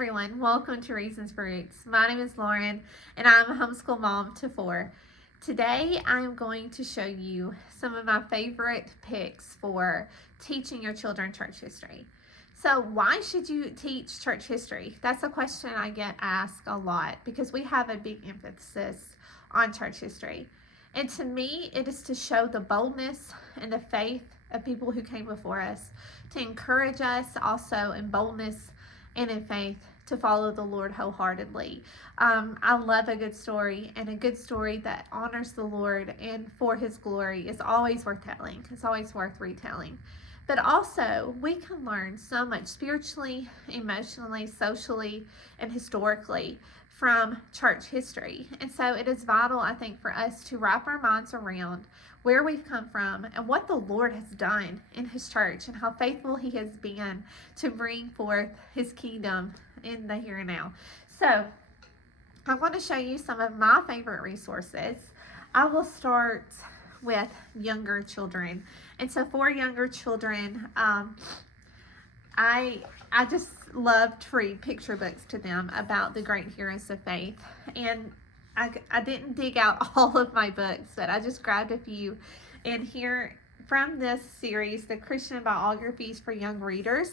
everyone, welcome to Reasons for Roots. My name is Lauren and I'm a homeschool mom to 4. Today I'm going to show you some of my favorite picks for teaching your children church history. So why should you teach church history? That's a question I get asked a lot because we have a big emphasis on church history. And to me, it is to show the boldness and the faith of people who came before us, to encourage us also in boldness and in faith to follow the Lord wholeheartedly. I love a good story, and a good story that honors the Lord and for His glory is always worth telling. It's always worth retelling. But also, we can learn so much spiritually, emotionally, socially, and historically from church history. And so it is vital, I think, for us to wrap our minds around where we've come from and what the Lord has done in His church and how faithful He has been to bring forth His kingdom in the here and now. So I want to show you some of my favorite resources. I will start with younger children. And so for younger children, I just love to read picture books to them about the great heroes of faith. And I didn't dig out all of my books, but I just grabbed a few. And here from this series, the Christian biographies for young readers,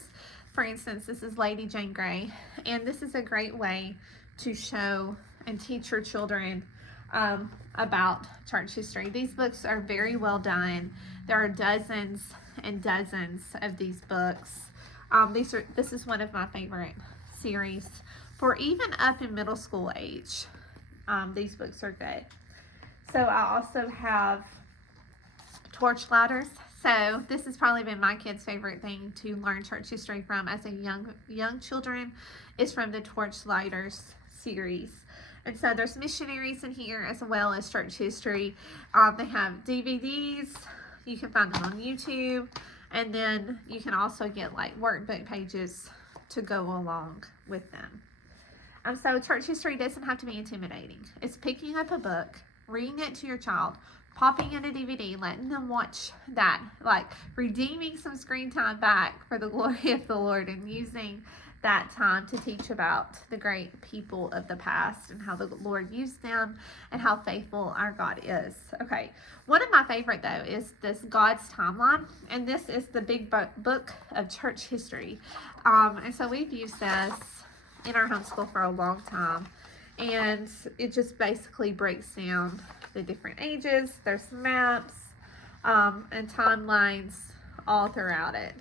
for instance, this is Lady Jane Grey. And this is a great way to show and teach your children about church history. These books are very well done. There are dozens and dozens of these books. This is one of my favorite series for even up in middle school age. These books are good. So I also have Torchlighters. So this has probably been my kids' favorite thing to learn church history from as a young children is from the Torchlighters series. And so there's missionaries in here as well as church history. They have DVDs. You can find them on YouTube. And then you can also get like workbook pages to go along with them. So church history doesn't have to be intimidating. It's picking up a book, reading it to your child, popping in a DVD, letting them watch that, like redeeming some screen time back for the glory of the Lord and using that time to teach about the great people of the past and how the Lord used them and how faithful our God is. Okay, one of my favorite though is this God's Timeline, and this is the big book of church history. And so we've used this in our homeschool for a long time, and it just basically breaks down the different ages. There's maps and timelines all throughout it.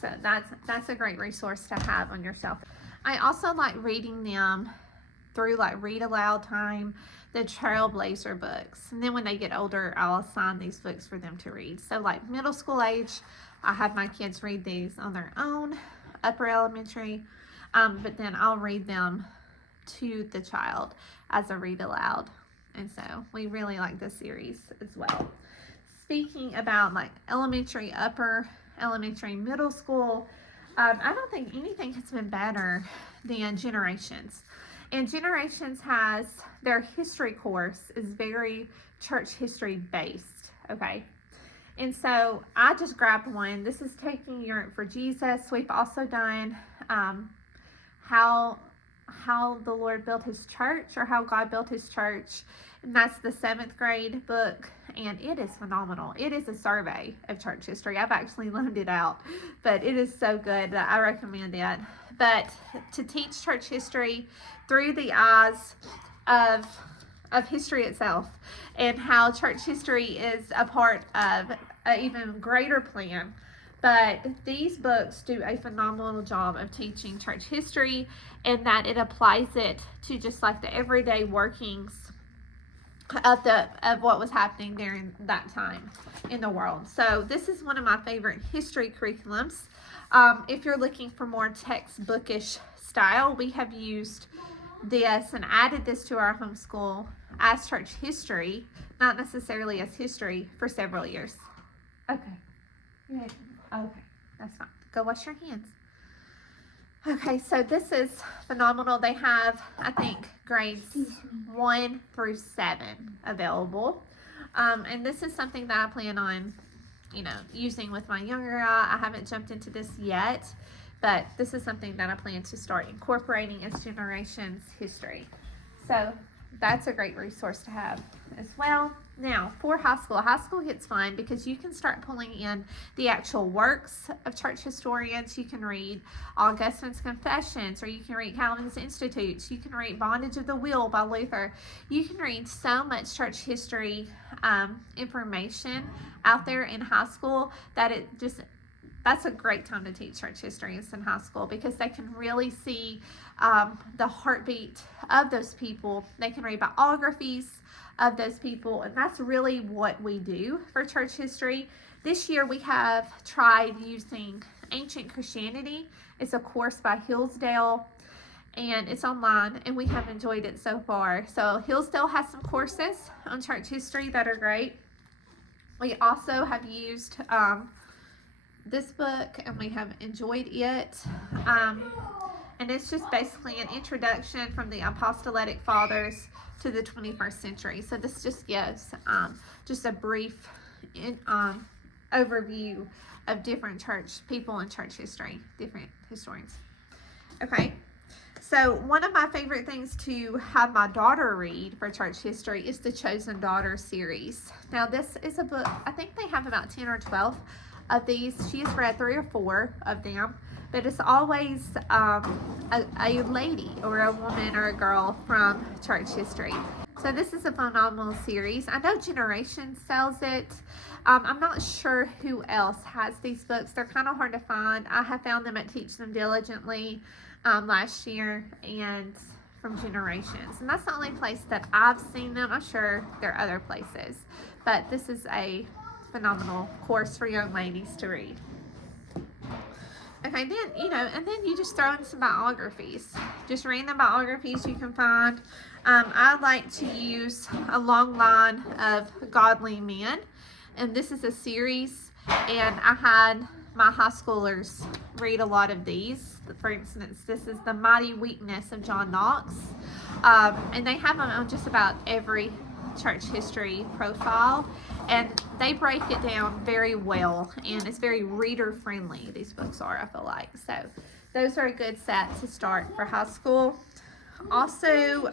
So that's a great resource to have on your shelf. I also like reading them through like read aloud time, the Trailblazer books. And then when they get older, I'll assign these books for them to read. So like middle school age, I have my kids read these on their own, upper elementary, but then I'll read them to the child as a read aloud. And so we really like this series as well. Speaking about like elementary, upper elementary, middle school, I don't think anything has been better than Generations. And Generations has their history course is very church history based, okay? And so I just grabbed one. This is Taking Europe for Jesus. We've also done how the Lord built His church, or how God built His church. And that's the 7th grade book, and it is phenomenal. It is a survey of church history. I've actually loaned it out, but it is so good that I recommend it. But to teach church history through the eyes of history itself, and how church history is a part of an even greater plan. But these books do a phenomenal job of teaching church history, and that it applies it to just like the everyday workings of what was happening during that time in the world. So this is one of my favorite history curriculums. If you're looking for more textbookish style, we have used this and added this to our homeschool as church history, not necessarily as history, for several years. Okay. Okay, that's fine. Go wash your hands. Okay, so this is phenomenal. They have, I think, grades 1 through 7 available. And this is something that I plan on, using with my younger guy. I haven't jumped into this yet, but this is something that I plan to start incorporating as generations history. So that's a great resource to have as well. Now, for high school gets fun because you can start pulling in the actual works of church historians. You can read Augustine's Confessions, or you can read Calvin's Institutes. You can read Bondage of the Will by Luther. You can read so much church history information out there in high school that that's a great time to teach church history in high school, because they can really see the heartbeat of those people. They can read biographies of those people, and that's really what we do for church history. This year we have tried using Ancient Christianity. It's a course by Hillsdale, and it's online, and we have enjoyed it so far. So Hillsdale has some courses on church history that are great. We also have used this book, and we have enjoyed it. And it's just basically an introduction from the apostolic fathers to the 21st century. So this just gives just a brief overview of different church people in church history, different historians. Okay, so one of my favorite things to have my daughter read for church history is the Chosen Daughter series. Now this is a book, I think they have about 10 or 12 of these. She has read 3 or 4 of them, but it's always a lady or a woman or a girl from church history. So this is a phenomenal series. I know Generations sells it. I'm not sure who else has these books. They're kind of hard to find. I have found them at Teach Them Diligently last year, and from Generations. And that's the only place that I've seen them. I'm sure there are other places, but this is a phenomenal course for young ladies to read. Okay, then, and then you just throw in some biographies. Just random biographies you can find. I like to use A Long Line of Godly Men, and this is a series, and I had my high schoolers read a lot of these. For instance, this is The Mighty Weakness of John Knox, and they have them on just about every church history profile, and they break it down very well, and it's very reader friendly. These books are, I feel like. So those are a good set to start for high school. Also,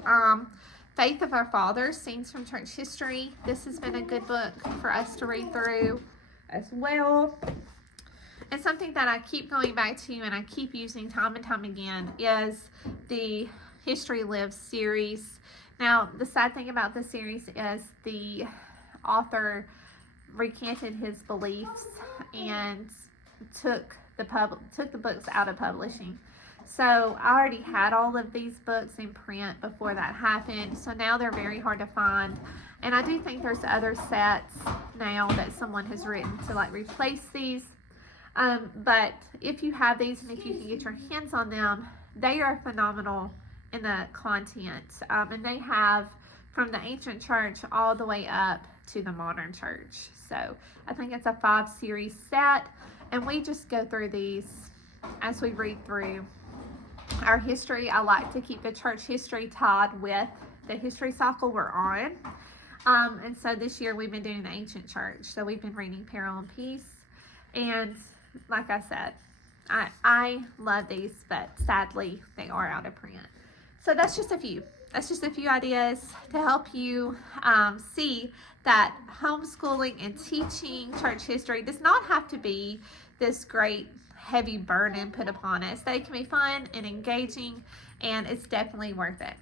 Faith of Our Fathers, Scenes from Church History. This has been a good book for us to read through as well. And something that I keep going back to and I keep using time and time again is the History Lives series. Now, the sad thing about this series is the author recanted his beliefs and took the books out of publishing. So I already had all of these books in print before that happened. So now they're very hard to find. And I do think there's other sets now that someone has written to replace these. But if you have these and if you can get your hands on them, they are phenomenal in the content. And they have from the ancient church all the way up to the modern church. So I think it's a 5-series set, and we just go through these as we read through our history. I like to keep the church history tied with the history cycle we're on. And so this year we've been doing the ancient church. So we've been reading Peril and Peace. And like I said, I love these, but sadly they are out of print. So that's just a few. That's just a few ideas to help you see that homeschooling and teaching church history does not have to be this great heavy burden put upon us. They can be fun and engaging, and it's definitely worth it.